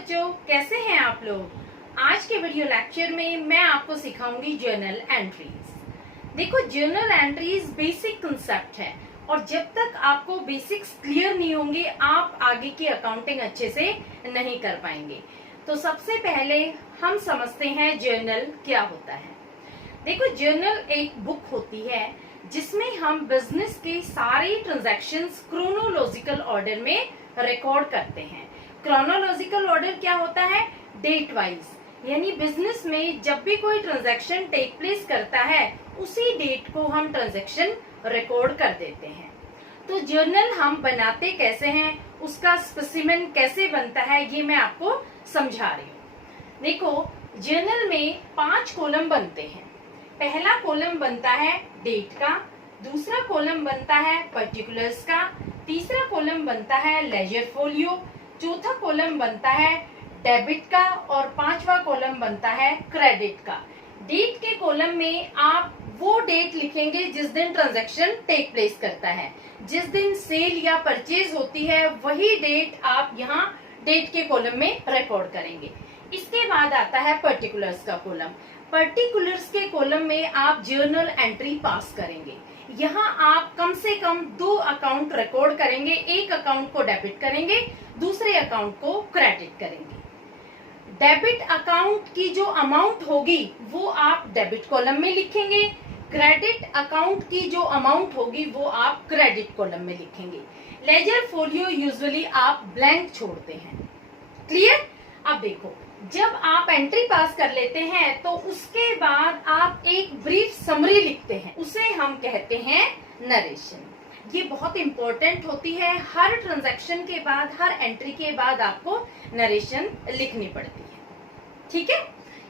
बच्चों, कैसे हैं आप लोग। आज के वीडियो लेक्चर में मैं आपको सिखाऊंगी जर्नल एंट्रीज। देखो, जर्नल एंट्रीज बेसिक कंसेप्ट है और जब तक आपको बेसिक्स क्लियर नहीं होंगे आप आगे की अकाउंटिंग अच्छे से नहीं कर पाएंगे। तो सबसे पहले हम समझते हैं जर्नल क्या होता है। देखो, जर्नल एक बुक होती है जिसमें हम बिजनेस के सारे ट्रांजैक्शंस क्रोनोलॉजिकल ऑर्डर में रिकॉर्ड करते हैं। क्रोनोलॉजिकल ऑर्डर क्या होता है? डेट वाइज, यानी बिजनेस में जब भी कोई ट्रांजैक्शन टेक प्लेस करता है उसी डेट को हम ट्रांजैक्शन रिकॉर्ड कर देते हैं। तो जर्नल हम बनाते कैसे हैं, उसका स्पेसिमेन कैसे बनता है, ये मैं आपको समझा रही हूँ। देखो, जर्नल में 5 कॉलम बनते हैं। पहला कॉलम बनता है डेट का, दूसरा कॉलम बनता है पर्टिकुलर्स का, तीसरा कॉलम बनता है लेजर फोलियो, चौथा कॉलम बनता है डेबिट का और पांचवा कॉलम बनता है क्रेडिट का। डेट के कॉलम में आप वो डेट लिखेंगे जिस दिन ट्रांजैक्शन टेक प्लेस करता है। जिस दिन सेल या परचेज होती है वही डेट आप यहाँ डेट के कॉलम में रिकॉर्ड करेंगे। इसके बाद आता है पर्टिकुलर्स का कॉलम। पर्टिकुलर्स के कॉलम में आप जर्नल एंट्री पास करेंगे। यहाँ आप कम से कम 2 अकाउंट रिकॉर्ड करेंगे। एक अकाउंट को डेबिट करेंगे, दूसरे अकाउंट को क्रेडिट करेंगे। डेबिट अकाउंट की जो अमाउंट होगी वो आप डेबिट कॉलम में लिखेंगे, क्रेडिट अकाउंट की जो अमाउंट होगी वो आप क्रेडिट कॉलम में लिखेंगे। लेजर फोलियो यूजुअली आप ब्लैंक छोड़ते हैं। क्लियर? अब देखो, जब आप एंट्री पास कर लेते हैं तो उसके बाद आप एक ब्रीफ समरी लिखते हैं, उसे हम कहते हैं नरेशन। ये बहुत इंपॉर्टेंट होती है। हर ट्रांजैक्शन के बाद, हर एंट्री के बाद आपको नरेशन लिखनी पड़ती है। ठीक है?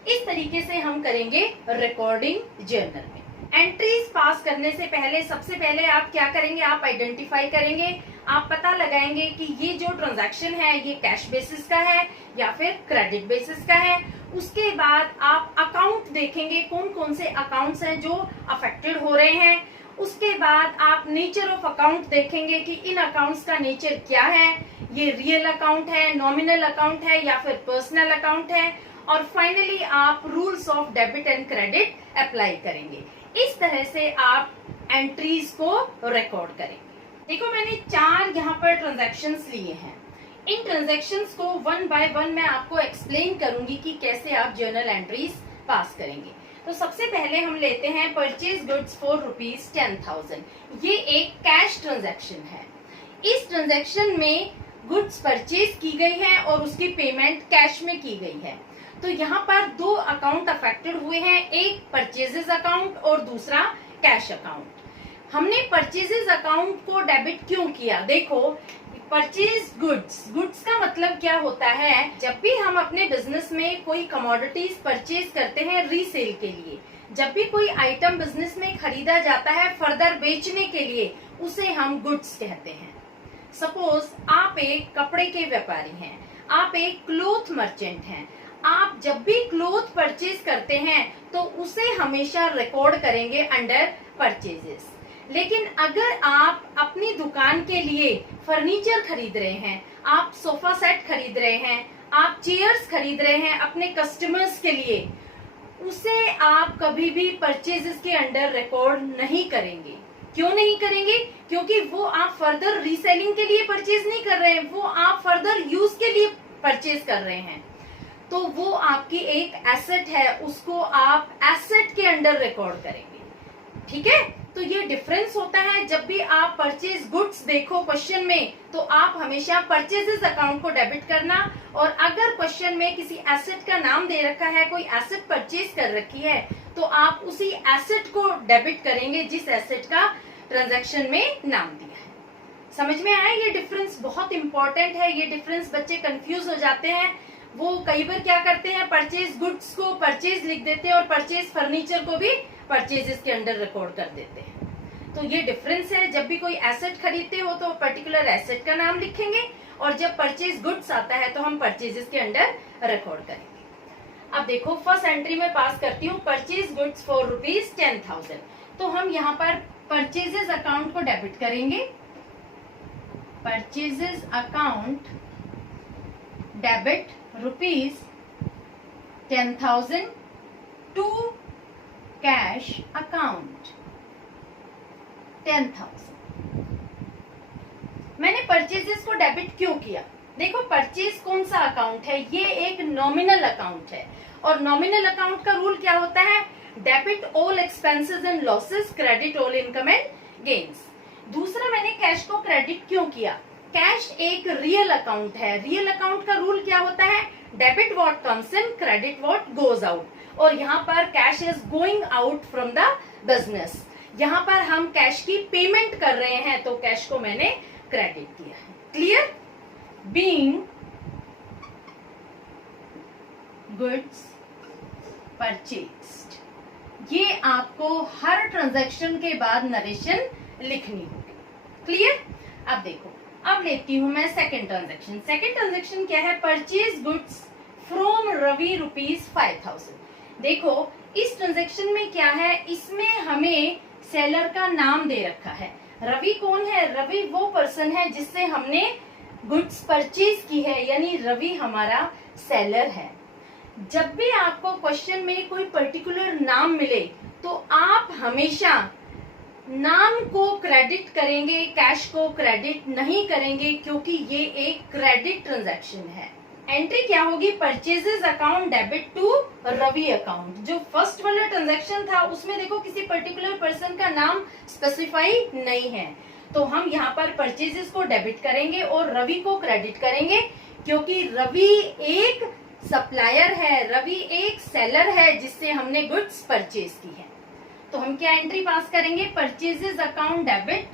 इस तरीके से हम करेंगे रिकॉर्डिंग जर्नल में। एंट्रीज पास करने से पहले सबसे पहले आप क्या करेंगे? आप आइडेंटिफाई करेंगे, आप पता लगाएंगे कि ये जो ट्रांजैक्शन है ये कैश बेसिस का है या फिर क्रेडिट बेसिस का है। उसके बाद आप अकाउंट देखेंगे, कौन कौन से अकाउंट्स हैं जो अफेक्टेड हो रहे हैं। उसके बाद आप नेचर ऑफ अकाउंट देखेंगे कि इन अकाउंट्स का नेचर क्या है, ये रियल अकाउंट है, नॉमिनल अकाउंट है या फिर पर्सनल अकाउंट है। और फाइनली आप rules of debit and credit apply करेंगे। इस तरह से आप एंट्रीज को रिकॉर्ड करेंगे। देखो, मैंने 4 यहाँ पर ट्रांजैक्शंस लिए हैं। इन ट्रांजैक्शंस को 1 बाय 1 मैं आपको एक्सप्लेन करूंगी कि कैसे आप जर्नल एंट्रीज पास करेंगे। तो सबसे पहले हम लेते हैं परचेज गुड्स फॉर ₹10,000। ये एक कैश ट्रांजैक्शन है। इस ट्रांजैक्शन में गुड्स परचेज की गई है और उसकी पेमेंट कैश में की गई है। तो यहाँ पर 2 अकाउंट अफेक्टेड हुए हैं, एक परचेजेस अकाउंट और दूसरा कैश अकाउंट। हमने परचेजेस अकाउंट को डेबिट क्यों किया? देखो, परचेज गुड्स का मतलब क्या होता है? जब भी हम अपने बिजनेस में कोई कमोडिटीज परचेज करते हैं रीसेल के लिए, जब भी कोई आइटम बिजनेस में खरीदा जाता है फर्दर बेचने के लिए, उसे हम गुड्स कहते हैं। सपोज आप एक कपड़े के व्यापारी हैं, आप एक क्लोथ मर्चेंट हैं। आप जब भी क्लोथ परचेज करते हैं तो उसे हमेशा रिकॉर्ड करेंगे अंडर परचेजेस। लेकिन अगर आप अपनी दुकान के लिए फर्नीचर खरीद रहे हैं, आप सोफा सेट खरीद रहे हैं, आप चेयर्स खरीद रहे हैं अपने कस्टमर्स के लिए, उसे आप कभी भी परचेजेस के अंडर रिकॉर्ड नहीं करेंगे। क्यों नहीं करेंगे? क्योंकि वो आप फर्दर रीसेलिंग के लिए परचेज नहीं कर रहे हैं, वो आप फर्दर यूज के लिए परचेज कर रहे हैं। तो वो आपकी एक एसेट है, उसको आप एसेट के अंडर रिकॉर्ड करेंगे। ठीक है? तो ये डिफरेंस होता है। जब भी आप परचेज गुड्स देखो क्वेश्चन में, तो आप हमेशा परचेजेस अकाउंट को डेबिट करना, और अगर क्वेश्चन में किसी एसेट का नाम दे रखा है, कोई एसेट परचेज कर रखी है, तो आप उसी एसेट को डेबिट करेंगे जिस एसेट का ट्रांजैक्शन में नाम दिया है। समझ में आया? ये डिफरेंस बहुत इंपॉर्टेंट है। ये डिफरेंस बच्चे कंफ्यूज हो जाते हैं। वो कई बार क्या करते हैं, परचेज गुड्स को परचेज लिख देते हैं और परचेज फर्नीचर को भी परचेजेस के अंडर रिकॉर्ड कर देते हैं। तो ये डिफरेंस है। जब भी कोई एसेट खरीदते हो तो पर्टिकुलर एसेट का नाम लिखेंगे, और जब परचेज गुड्स आता है तो हम परचेजेस के अंडर रिकॉर्ड करेंगे। अब देखो, फर्स्ट एंट्री में पास करती हूँ परचेज गुड्स फॉर ₹10,000। तो हम यहाँ पर परचेजेस अकाउंट को डेबिट करेंगे। Purchases account debit ₹10,000 to cash account 10,000। मैंने परचेजेस को डेबिट क्यों किया? देखो, परचेज कौन सा अकाउंट है? ये एक नॉमिनल अकाउंट है, और नॉमिनल अकाउंट का रूल क्या होता है? Debit all expenses and losses, credit all income and gains. दूसरा, मैंने कैश को क्रेडिट क्यों किया? कैश एक रियल अकाउंट है। रियल अकाउंट का रूल क्या होता है? Debit what comes in, credit what goes out. और यहाँ पर cash is going out from the business. यहाँ पर हम कैश की पेमेंट कर रहे हैं, तो कैश को मैंने क्रेडिट किया है। क्लियर? बीइंग गुड्स परचेज्ड, ये आपको हर ट्रांजैक्शन के बाद नरेशन लिखनी होगी। क्लियर? अब देखो, अब लेती हूं मैं सेकंड ट्रांजैक्शन। सेकंड ट्रांजैक्शन क्या है? Purchase goods from Ravi ₹5,000। देखो, इस ट्रांजैक्शन में क्या है? इसमें हमें सेलर का नाम दे रखा है। रवि कौन है? रवि वो पर्सन है जिससे हमने गुड्स परचेज की है, यानी रवि हमारा सेलर है। जब भी आपको क्वेश्चन में कोई पर्टिकुलर नाम मिले, तो आप हमेशा नाम को क्रेडिट करेंगे, कैश को क्रेडिट नहीं करेंगे, क्योंकि ये एक क्रेडिट ट्रांजैक्शन है। एंट्री क्या होगी? Purchases account debit to Ravi account. जो फर्स्ट वाला ट्रांजैक्शन था, उसमें देखो किसी पर्टिकुलर पर्सन का नाम स्पेसिफाई नहीं है, तो हम यहाँ पर परचेजेस को डेबिट करेंगे और रवि को क्रेडिट करेंगे, क्योंकि रवि एक सप्लायर है, रवि एक सेलर है जिससे हमने गुड्स परचेज की है। तो हम क्या एंट्री पास करेंगे? Purchases account debit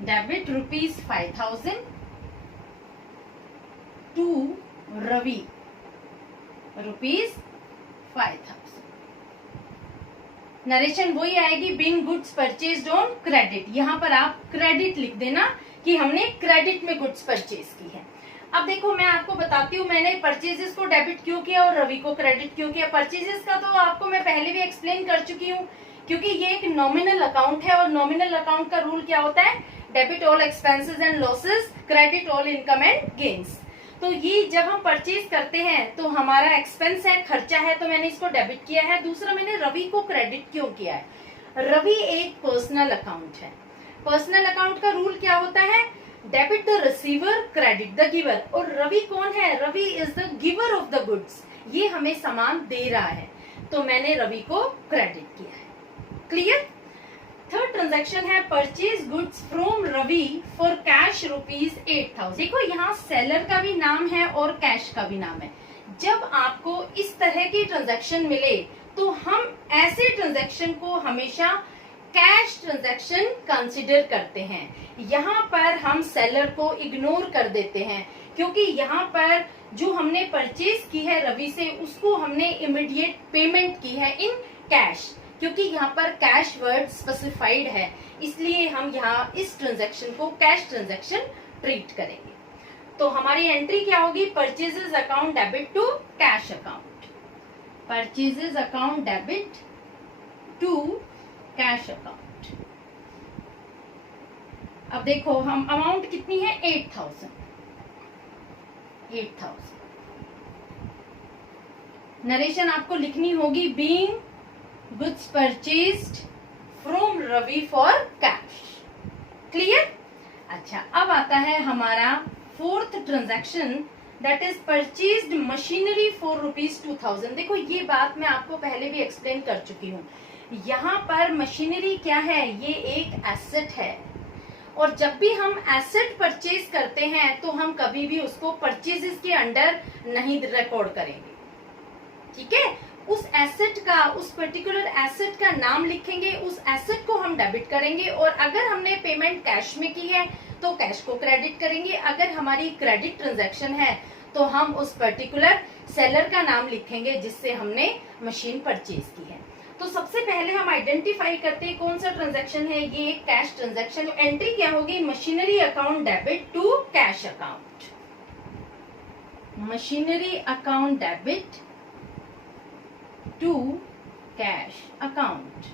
₹5,000 to Ravi ₹5,000। Narration वही आएगी, being goods purchased on credit. यहाँ पर आप क्रेडिट लिख देना कि हमने क्रेडिट में गुड्स परचेज की है। अब देखो, मैं आपको बताती हूँ मैंने परचेजेस को डेबिट क्यों किया और रवि को क्रेडिट क्यों किया। परचेजेस का तो आपको मैं पहले भी एक्सप्लेन कर चुकी हूँ, क्योंकि ये एक नॉमिनल अकाउंट है, और नॉमिनल अकाउंट का रूल क्या होता है? Debit all expenses and losses, credit all income and gains. तो ये जब हम परचेज करते हैं तो हमारा एक्सपेंस है, खर्चा है, तो मैंने इसको डेबिट किया है। दूसरा, मैंने रवि को क्रेडिट क्यों किया है? रवि एक पर्सनल अकाउंट है। पर्सनल अकाउंट का रूल क्या होता है? Debit the receiver, credit the giver. और रवि कौन है? Ravi is the giver of the goods. ये हमें सामान दे रहा है, तो मैंने रवि को क्रेडिट किया है। क्लियर? थर्ड ट्रांजैक्शन है purchase goods from Ravi for cash ₹8,000। देखो, यहाँ सेलर का भी नाम है और कैश का भी नाम है। जब आपको इस तरह की ट्रांजैक्शन मिले, तो हम ऐसे ट्रांजैक्शन को हमेशा कैश ट्रांजैक्शन कंसिडर करते हैं। यहाँ पर हम सेलर को इग्नोर कर देते हैं, क्योंकि यहाँ पर जो हमने परचेज की है रवि से, उसको हमने इमीडिएट पेमेंट की है इन कैश, क्योंकि यहाँ पर कैश वर्ड स्पेसिफाइड है, इसलिए हम यहाँ इस ट्रांजैक्शन को कैश ट्रांजैक्शन ट्रीट करेंगे। तो हमारी एंट्री क्या होगी? Purchases account debit to cash account. Purchases account debit to cash account. अब देखो, हम अमाउंट कितनी है? 8,000। नरेशन आपको लिखनी होगी, being goods purchased from Ravi for cash. Clear? अच्छा, अब आता है हमारा fourth transaction, that is purchased machinery for ₹2,000। देखो, ये बात मैं आपको पहले भी एक्सप्लेन कर चुकी हूँ। यहाँ पर मशीनरी क्या है? ये एक एसेट है, और जब भी हम एसेट परचेज करते हैं तो हम कभी भी उसको परचेजेस के अंडर नहीं रिकॉर्ड करेंगे। ठीक है? उस एसेट का, उस पर्टिकुलर एसेट का नाम लिखेंगे, उस एसेट को हम डेबिट करेंगे, और अगर हमने पेमेंट कैश में की है तो कैश को क्रेडिट करेंगे। अगर हमारी क्रेडिट ट्रांजैक्शन है तो हम उस पर्टिकुलर सेलर का नाम लिखेंगे जिससे हमने मशीन परचेज की है। तो सबसे पहले हम आइडेंटिफाई करते हैं कौन सा ट्रांजैक्शन है। ये एक कैश ट्रांजैक्शन। एंट्री क्या होगी? Machinery account debit to cash account. Machinery account debit to cash account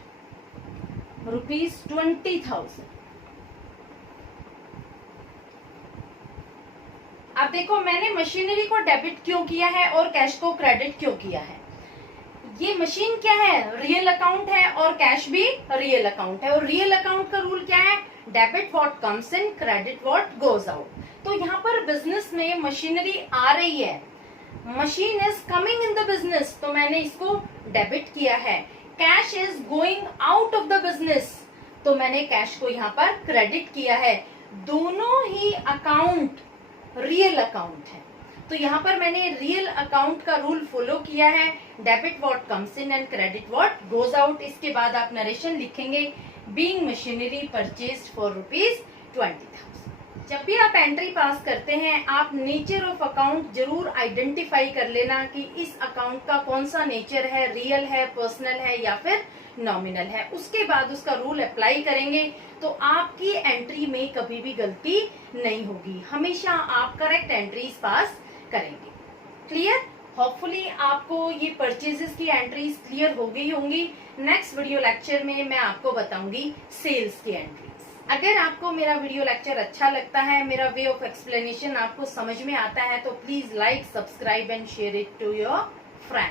₹20,000। अब देखो मैंने मशीनरी को डेबिट क्यों किया है और कैश को क्रेडिट क्यों किया है। ये मशीन क्या है, रियल अकाउंट है और कैश भी रियल अकाउंट है। और रियल अकाउंट का रूल क्या है, debit what comes in, credit what goes out. तो यहाँ पर बिजनेस में मशीनरी आ रही है, machine is coming in the business, तो मैंने इसको डेबिट किया है। Cash is going out of the business, तो मैंने कैश को यहाँ पर क्रेडिट किया है। दोनों ही अकाउंट रियल अकाउंट है, तो यहाँ पर मैंने रियल अकाउंट का रूल फॉलो किया है, debit what comes in and credit what goes out. इसके बाद आप नरेशन लिखेंगे, बीइंग मशीनरी परचेज्ड फॉर ₹20,000। जब भी आप एंट्री पास करते हैं आप नेचर ऑफ अकाउंट जरूर आइडेंटिफाई कर लेना कि इस अकाउंट का कौन सा नेचर है, रियल है, पर्सनल है या फिर नॉमिनल है। उसके बाद उसका रूल अप्लाई करेंगे तो आपकी एंट्री में कभी भी गलती नहीं होगी, हमेशा आप करेक्ट एंट्रीज पास करेंगे। क्लियर? होपफुली आपको ये परचेजेस की एंट्रीज क्लियर हो गई होंगी। नेक्स्ट वीडियो लेक्चर में मैं आपको बताऊंगी सेल्स की एंट्रीज। अगर आपको मेरा वीडियो लेक्चर अच्छा लगता है, मेरा वे ऑफ एक्सप्लेनेशन आपको समझ में आता है, तो please like, subscribe and share it to your friend.